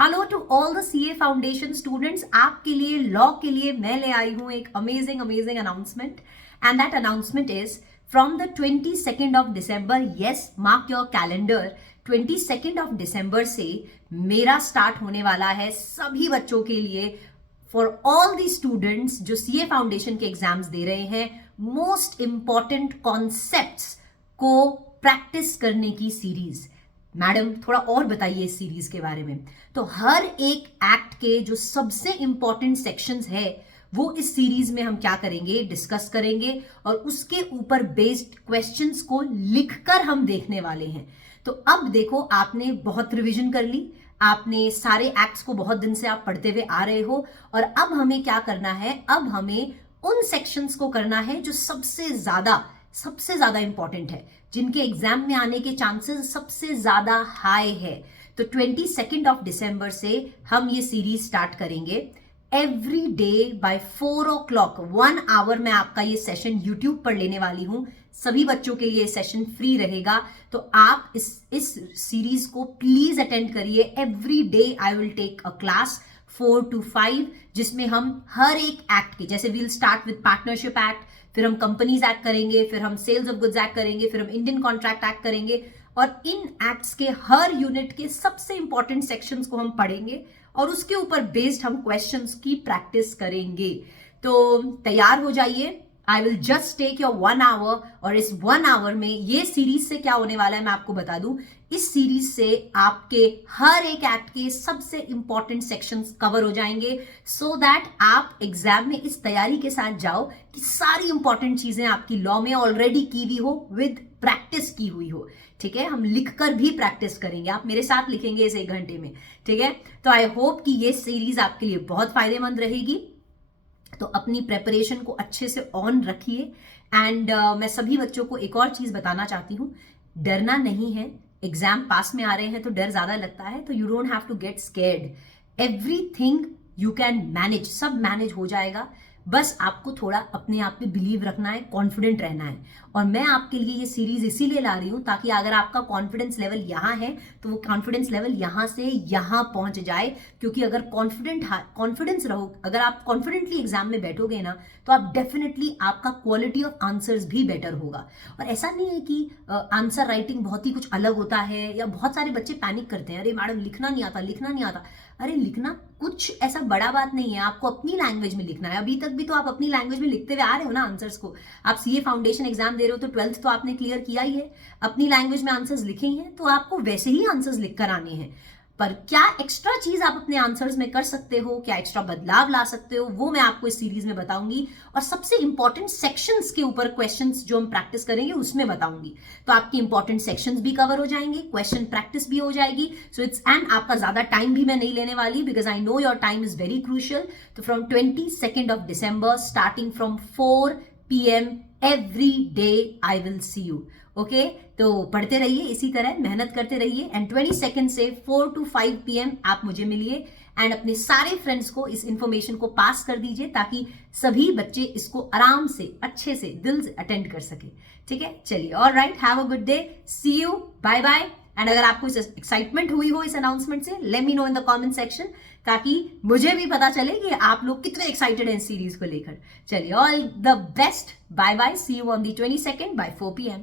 Hello to all the CA foundation students, आपके लिए law के लिए मैं ले आई हूं एक amazing amazing announcement and that announcement is from the 22nd of December. Yes, mark your calendar. 22nd of दिसंबर से मेरा स्टार्ट होने वाला है सभी बच्चों के लिए, फॉर ऑल दी स्टूडेंट्स जो सीए फाउंडेशन के एग्जाम्स दे रहे हैं, मोस्ट इंपॉर्टेंट कॉन्सेप्ट्स को प्रैक्टिस करने की सीरीज. मैडम थोड़ा और बताइए इस सीरीज के बारे में. तो हर एक एक्ट के जो सबसे इंपॉर्टेंट सेक्शंस है वो इस सीरीज में हम क्या करेंगे, डिस्कस करेंगे और उसके ऊपर बेस्ड क्वेश्चंस को लिखकर हम देखने वाले हैं. तो अब देखो, आपने बहुत रिवीजन कर ली, आपने सारे एक्ट्स को बहुत दिन से आप पढ़ते हुए आ रहे हो और अब हमें क्या करना है, अब हमें उन सेक्शंस को करना है जो सबसे ज्यादा इंपॉर्टेंट है, जिनके एग्जाम में आने के चांसेस सबसे ज्यादा हाई है. तो 22nd ऑफ दिसंबर से हम ये सीरीज स्टार्ट करेंगे. Every day by 4 o'clock 1 hour में आपका ये सेशन यूट्यूब पर लेने वाली हूं. सभी बच्चों के लिए सेशन फ्री रहेगा, तो आप इस सीरीज को प्लीज अटेंड करिए. Every day I will take a class 4 to 5, जिसमें हम हर एक एक्ट के, जैसे we'll start with partnership act, फिर हम कंपनीज एक्ट करेंगे, फिर हम सेल्स ऑफ गुड्स एक्ट करेंगे, फिर हम इंडियन कॉन्ट्रैक्ट एक्ट करेंगे और इन एक्ट्स के हर यूनिट के सबसे इंपॉर्टेंट सेक्शंस को हम पढ़ेंगे और उसके ऊपर बेस्ड हम क्वेश्चंस की प्रैक्टिस करेंगे. तो तैयार हो जाइए. I will just take your 1 hour और इस 1 आवर में ये सीरीज से क्या होने वाला है मैं आपको बता दूं. इस सीरीज से आपके हर एक एक्ट के सबसे इंपॉर्टेंट सेक्शंस कवर हो जाएंगे, सो दैट आप एग्जाम में इस तैयारी के साथ जाओ कि सारी इंपॉर्टेंट चीजें आपकी लॉ में ऑलरेडी की हुई हो, विद प्रैक्टिस की हुई हो. ठीक है, हम लिखकर भी प्रैक्टिस करेंगे, आप मेरे साथ लिखेंगे इस 1 घंटे में. ठीक है, तो आई होप कि ये सीरीज आपके लिए बहुत फायदेमंद रहेगी. तो अपनी प्रेपरेशन को अच्छे से ऑन रखिए. एंड मैं सभी बच्चों को एक और चीज बताना चाहती हूँ, डरना नहीं है. एग्जाम पास में आ रहे हैं तो डर ज्यादा लगता है, तो you don't have to get scared. Everything you can manage, सब मैनेज हो जाएगा. बस आपको थोड़ा अपने आप पे बिलीव रखना है, कॉन्फिडेंट रहना है. और मैं आपके लिए ये सीरीज इसीलिए ला रही हूं ताकि अगर आपका कॉन्फिडेंस लेवल यहाँ है तो वो कॉन्फिडेंस लेवल यहाँ से यहाँ पहुंच जाए. क्योंकि अगर कॉन्फिडेंस रहो, अगर आप कॉन्फिडेंटली एग्जाम में बैठोगे ना, तो आप डेफिनेटली, आपका क्वालिटी ऑफ आंसर्स भी बेटर होगा. और ऐसा नहीं है कि आंसर राइटिंग बहुत ही कुछ अलग होता है, या बहुत सारे बच्चे पैनिक करते हैं, अरे मैडम लिखना नहीं आता. अरे लिखना कुछ ऐसा बड़ा बात नहीं है, आपको अपनी लैंग्वेज में लिखना है. अभी तक भी तो आप अपनी लैंग्वेज में लिखते हुए आ रहे हो ना आंसर्स को. आप सीए फाउंडेशन एग्जाम दे रहे हो तो 12th तो आपने क्लियर किया ही है, अपनी लैंग्वेज में आंसर्स लिखे ही हैं, तो आपको वैसे ही आंसर्स लिख कर आने हैं. पर क्या एक्स्ट्रा चीज आप अपने आंसर्स में कर सकते हो, क्या एक्स्ट्रा बदलाव ला सकते हो, वो मैं आपको इस सीरीज में बताऊंगी. और सबसे इंपॉर्टेंट सेक्शंस के ऊपर क्वेश्चंस जो हम प्रैक्टिस करेंगे उसमें बताऊंगी. तो आपकी इंपॉर्टेंट सेक्शंस भी कवर हो जाएंगे, क्वेश्चन प्रैक्टिस भी हो जाएगी. सो इट्स एंड आपका ज्यादा टाइम भी मैं नहीं लेने वाली, because I know your time is very crucial. तो from 22nd of December, starting from 4 PM every day I will see you. Okay, तो पढ़ते रहिए, इसी तरह मेहनत करते रहिए. एंड 22nd से 4 to 5 PM आप मुझे मिलिए एंड अपने सारे फ्रेंड्स को इस इंफॉर्मेशन को पास कर दीजिए ताकि सभी बच्चे इसको आराम से, अच्छे से, दिल से अटेंड कर सके. ठीक है, चलिए, alright, have a good day, see you, bye bye. And अगर आपको इस एक्साइटमेंट हुई हो इस अनाउंसमेंट से, let me know in the comment section, ताकि मुझे भी पता चले कि आप लोग कितने एक्साइटेड हैं इस सीरीज को लेकर. चलिए, all the best, bye bye, see you on the 22nd by 4 PM.